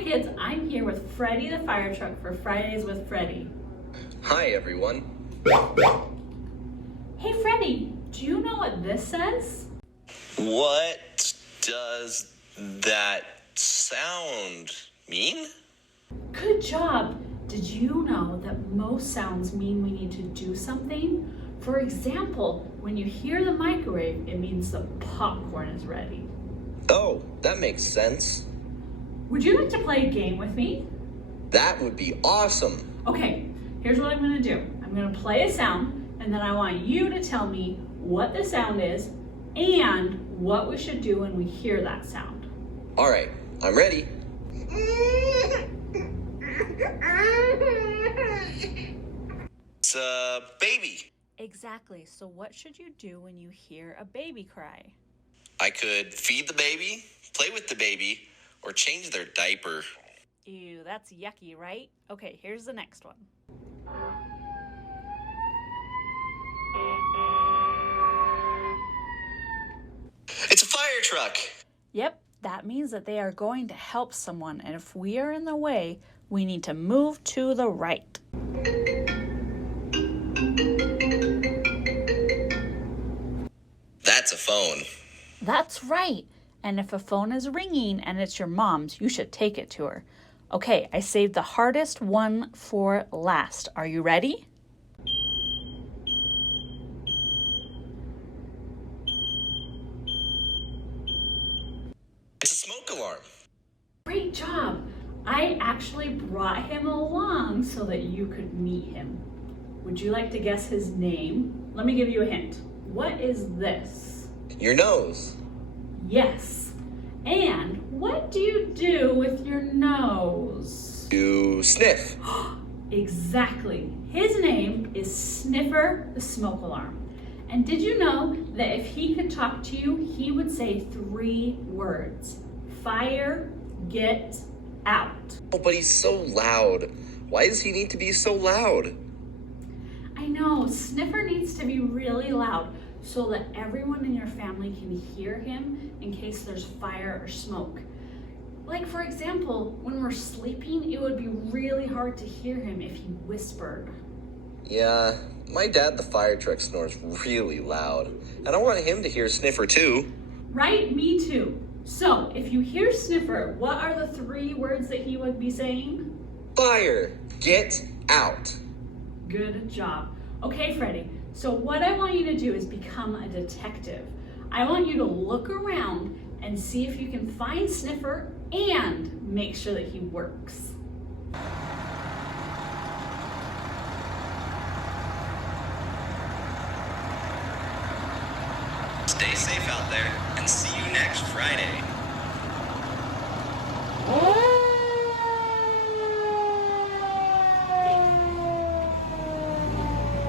Hi kids, I'm here with Freddie the Firetruck for Fridays with Freddie. Hi everyone. Hey Freddie, do you know what this says? What does that sound mean? Good job! Did you know that most sounds mean we need to do something? For example, when you hear the microwave, it means the popcorn is ready. Oh, that makes sense. Would you like to play a game with me? That would be awesome. Okay, here's what I'm gonna do. I'm gonna play a sound, and then I want you to tell me what the sound is and what we should do when we hear that sound. All right, I'm ready. It's a baby. Exactly, so what should you do when you hear a baby cry? I could feed the baby, play with the baby, or change their diaper. Ew, that's yucky, right? Okay, here's the next one. It's a fire truck. Yep, that means that they are going to help someone, and if we are in the way, we need to move to the right. That's a phone. That's right. And if a phone is ringing and it's your mom's, you should take it to her. Okay, I saved the hardest one for last. Are you ready? It's a smoke alarm. Great job. I actually brought him along so that you could meet him. Would you like to guess his name? Let me give you a hint. What is this? Your nose. Yes. And what do you do with your nose? You sniff. Exactly. His name is Sniffer the smoke alarm. And did you know that if he could talk to you, he would say 3 words? Fire, get out. Oh, but he's so loud. Why does he need to be so loud? I know, Sniffer needs to be really loud so that everyone in your family can hear him in case there's fire or smoke. Like for example, when we're sleeping, it would be really hard to hear him if he whispered. Yeah, my dad, the fire truck, snores really loud. And I want him to hear Sniffer too. Right, me too. So if you hear Sniffer, what are the 3 words that he would be saying? Fire, get out. Good job. Okay, Freddie, so what I want you to do is become a detective. I want you to look around and see if you can find Sniffer and make sure that he works. Stay safe out there and see you next Friday. Oh!